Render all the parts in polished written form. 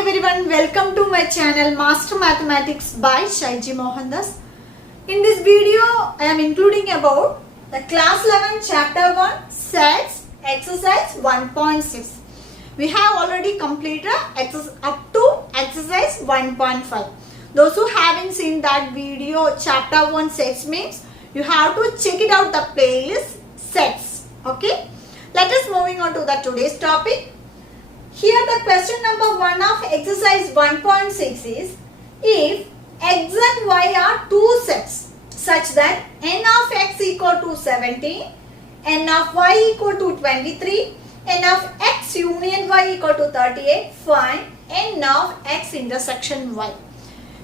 everyone, welcome to my channel Master Mathematics by Shaiji Mohandas. In this video, I am including about the class 11 chapter 1 sets exercise 1.6. We have already completed up to exercise 1.5. Those who haven't seen that video, chapter 1 sets means you have to check it out the playlist sets. Okay. Let us moving on to the today's topic. Here the question number 1 of exercise 1.6 is, if x and y are two sets such that n of x equal to 17, n of y equal to 23, n of x union y equal to 38, find n of x intersection y.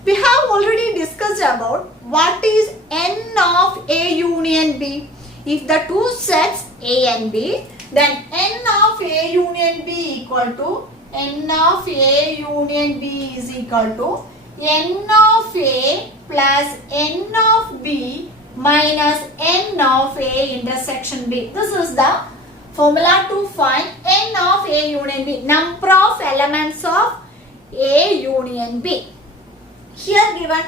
We have already discussed about what is n of A union B. If the two sets A and B, then n of A union B equal to n of A union B is equal to n of A plus n of B minus n of A intersection B. This is the formula to find n of A union B, number of elements of A union B. Here given,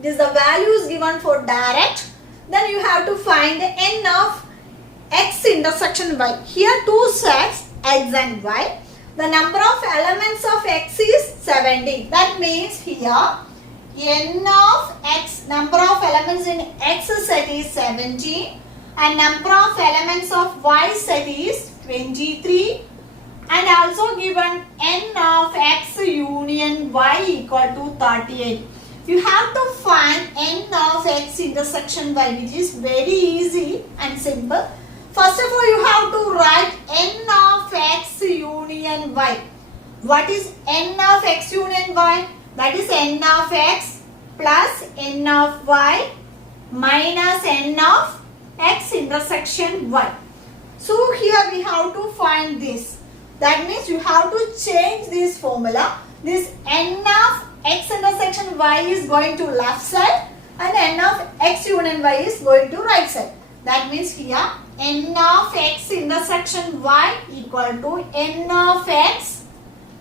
this is the values given for direct, then you have to find the n of x intersection y. Here two sets x and y. The number of elements of x is 17. That means here n of x, number of elements in x set is 17 and number of elements of y set is 23, and also given n of x union y equal to 38. You have to find n of x intersection y, which is very easy and simple. First of all, you have to write n of x union y. What is n of x union y? That is n of x plus n of y minus n of x intersection y. So here we have to find this. That means you have to change this formula. This n of x intersection y is going to left side and n of x union y is going to right side. That means here n of x intersection y equal to n of x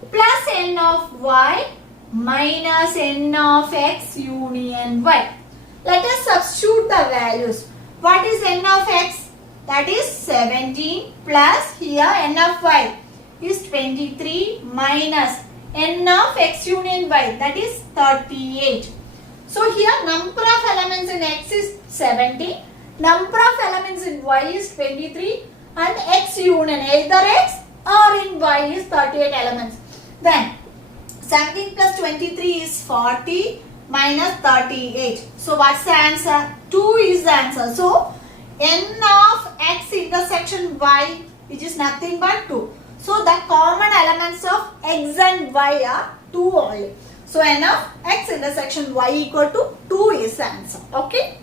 plus n of y minus n of x union y. Let us substitute the values. What is n of x? That is 17 plus here n of y is 23 minus n of x union y, that is 38. So here number of elements in x is 70, number of elements in y is 23 and x union either x or in y is 38 elements. Then 17 plus 23 is 40 minus 38. So what's the answer? 2 is the answer. So n of x intersection y, which is nothing but 2. So the common elements of x and y are 2 only. So n of x intersection y equal to 2 is the answer. Okay.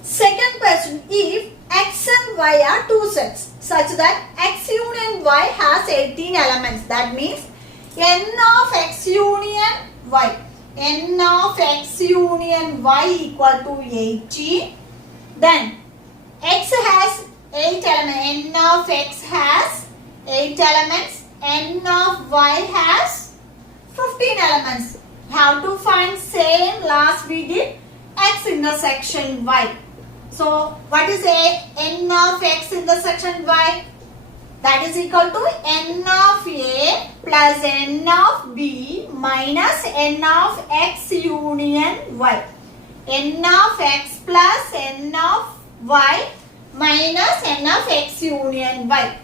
Second question, if x and y are two sets such that x union y has 18 elements, that means n of x union y, n of x union y equal to 18, then x has 8 elements, n of x has 8 elements, n of y has 15 elements. Have to find same last we did x intersection y. So what is n of x intersection y? That is equal to n of a plus n of b minus n of x union y. N of x plus n of y minus n of x union y.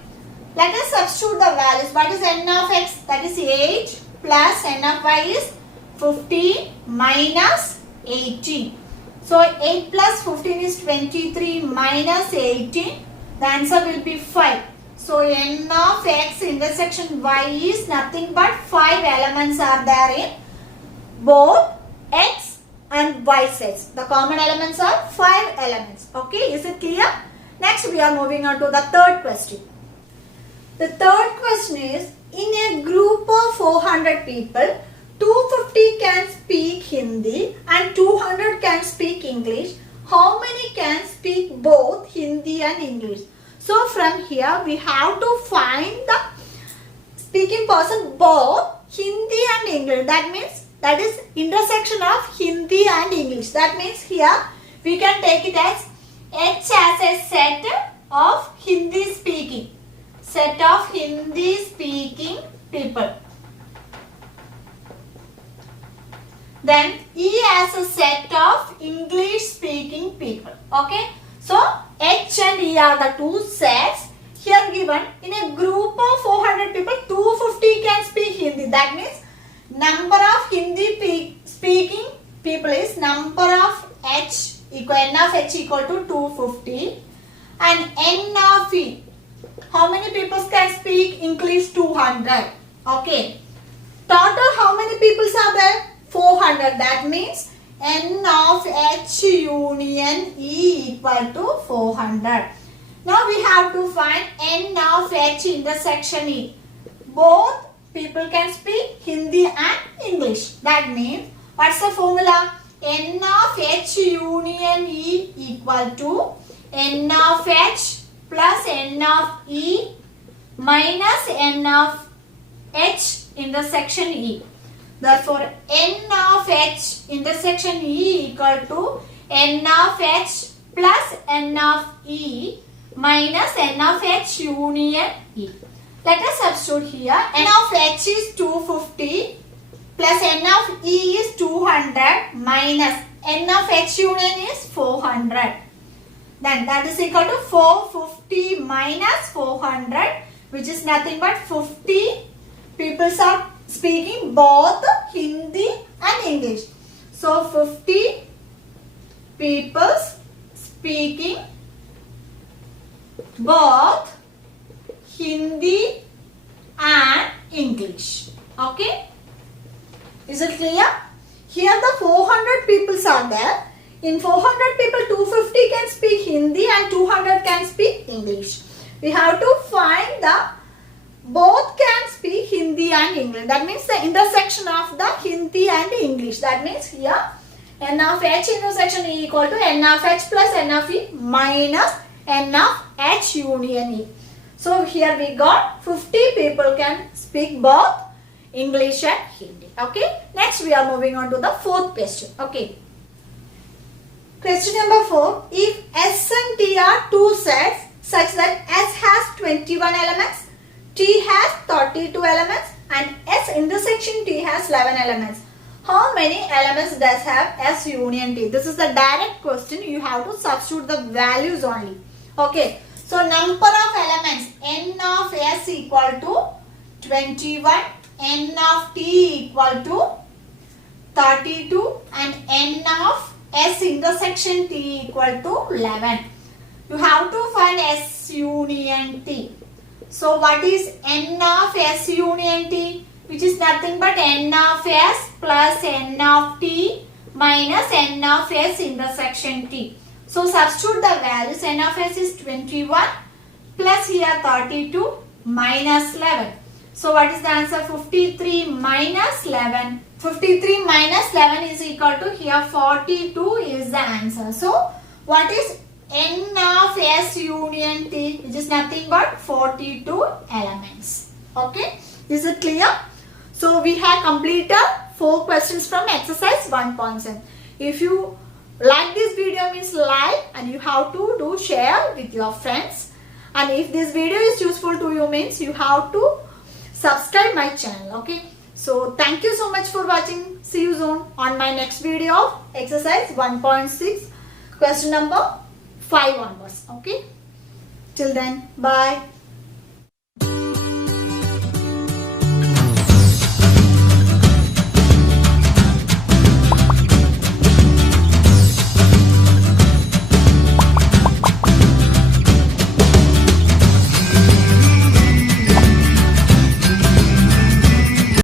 Let us substitute the values. What is n of x? That is 8 plus n of y is 15 minus 18. So 8 plus 15 is 23 minus 18. The answer will be 5. So n of x intersection y is nothing but 5 elements are there in both x and y sets. The common elements are 5 elements. Okay, is it clear? Next we are moving on to the third question. The third question is, in a group of 400 people, 250 can speak Hindi and 200 can speak English. How many can speak both Hindi and English? So from here we have to find the speaking person both Hindi and English. That means that is intersection of Hindi and English. That means here we can take it as H as a set of Hindi speaking. Set of Hindi speaking people. Then E as a set of English speaking people. Okay. So H and E are the two sets. Here given in a group of 400 people, 250 can speak Hindi. That means number of Hindi speaking people is number of H equal N of H equal to 250 and N of E. How many people can speak English? 200. Okay. Total how many people are there? 400. That means N of H union E equal to 400. Now we have to find N of H intersection E. Both people can speak Hindi and English. That means, what's the formula? N of H union E equal to N of H plus N of E minus N of H intersection E. Therefore, N of H intersection E equal to N of H plus N of E minus N of H union E. Let us substitute here. N of H is 250 plus N of E is 200 minus N of H union is 400. Then that is equal to 450 minus 400, which is nothing but 50 people are speaking both Hindi and English. So 50 people speaking both Hindi and English. Okay. Is it clear? Here the 400 people are there. In 400 people, 250 can speak Hindi and 200 can speak English. We have to find the both can speak Hindi and English. That means the intersection of the Hindi and English. That means here N of H intersection E equal to N of H plus N of E minus N of H union E. So here we got 50 people can speak both English and Hindi. Okay. Next we are moving on to the fourth question. Okay. Question number 4. If S and T are two sets such that S has 21 elements, T has 32 elements and S intersection T has 11 elements. How many elements does have S union T? This is the direct question. You have to substitute the values only. Okay. So number of elements N of S equal to 21, N of T equal to 32 and N of S intersection T equal to 11. You have to find S union T. So what is N of S union T? Which is nothing but N of S plus N of T minus N of S intersection T. So substitute the values. N of S is 21 plus here 32 minus 11. So what is the answer? 53 minus 11. 53 minus 11 is equal to here 42 is the answer. So what is N of S union T? Which is nothing but 42 elements. Okay. Is it clear? So we have completed 4 questions from exercise 1.7. If you like this video, means like, and you have to do share with your friends. And if this video is useful to you, means you have to subscribe my channel. Okay. So thank you so much for watching. See you soon on my next video of exercise 1.6 question number 5 onwards. Okay. Till then, bye.